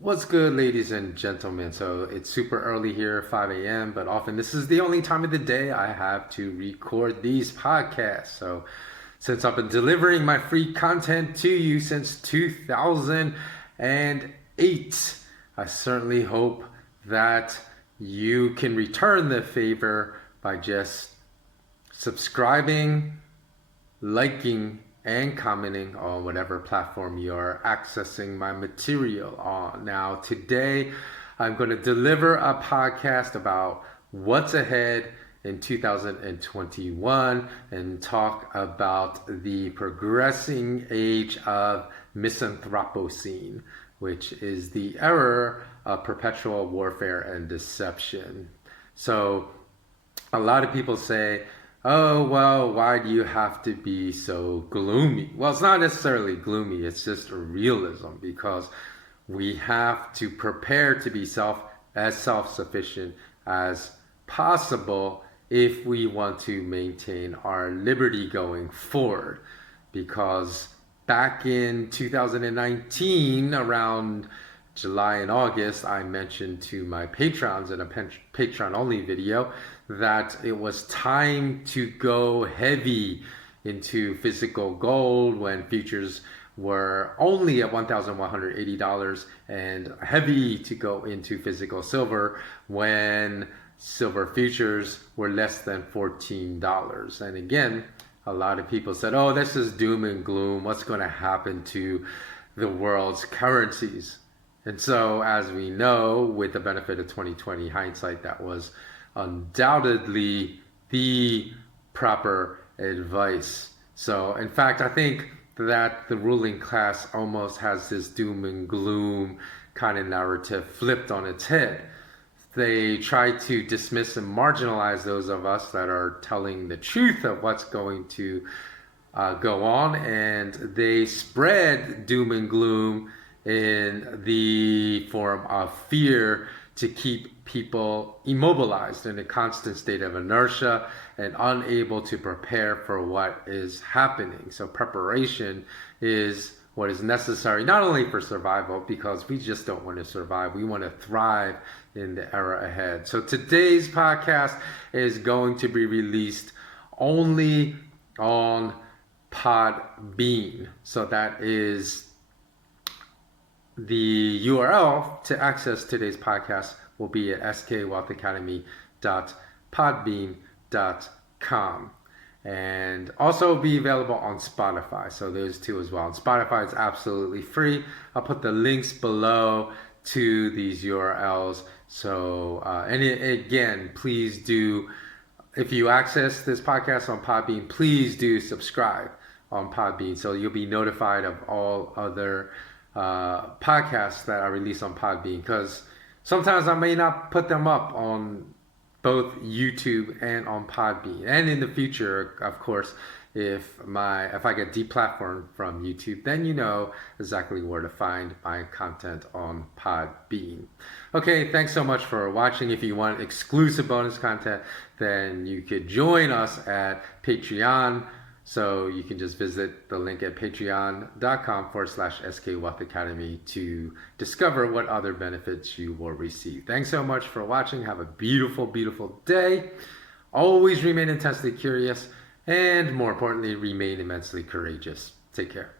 What's good, ladies and gentlemen? So it's super early here, 5 a.m., but often this is the only time of the day I have to record these podcasts. So since I've been delivering my free content to you since 2008, I certainly hope that you can return the favor by just subscribing, liking, and commenting on whatever platform you're accessing my material on. Now, today I'm going to deliver a podcast about what's ahead in 2021 and talk about the progressing age of misanthropocene, which is the era of perpetual warfare and deception. So, a lot of people say, oh, well, why do you have to be so gloomy? Well, it's not necessarily gloomy, it's just a realism because we have to prepare to be as self-sufficient as possible if we want to maintain our liberty going forward. Because back in 2019, around July and August, I mentioned to my patrons in a Patron-only video that it was time to go heavy into physical gold when futures were only at $1,180 and heavy to go into physical silver when silver futures were less than $14. And again, a lot of people said, oh, this is doom and gloom. What's going to happen to the world's currencies? And so, as we know, with the benefit of 2020 hindsight, that was undoubtedly the proper advice. So, in fact, I think that the ruling class almost has this doom and gloom kind of narrative flipped on its head. They try to dismiss and marginalize those of us that are telling the truth of what's going to go on, and they spread doom and gloom in the form of fear to keep people immobilized in a constant state of inertia and unable to prepare for what is happening. So preparation is what is necessary, not only for survival, because we just don't want to survive, we want to thrive in the era ahead. So today's podcast is going to be released only on Podbean. So that is the URL to access today's podcast will be at skwealthacademy.podbean.com, and also be available on Spotify. So those two as well. And Spotify is absolutely free. I'll put the links below to these URLs. So, again, please do, if you access this podcast on Podbean, please do subscribe on Podbean so you'll be notified of all other podcasts that I release on Podbean, because sometimes I may not put them up on both YouTube and on Podbean. And in the future, of course, if I get deplatformed from YouTube, then you know exactly where to find my content on Podbean. Okay, thanks so much for watching. If you want exclusive bonus content, then you could join us at Patreon. So you can just visit the link at patreon.com/skwealthacademy to discover what other benefits you will receive. Thanks so much for watching. Have a beautiful, beautiful day. Always remain intensely curious, and more importantly, remain immensely courageous. Take care.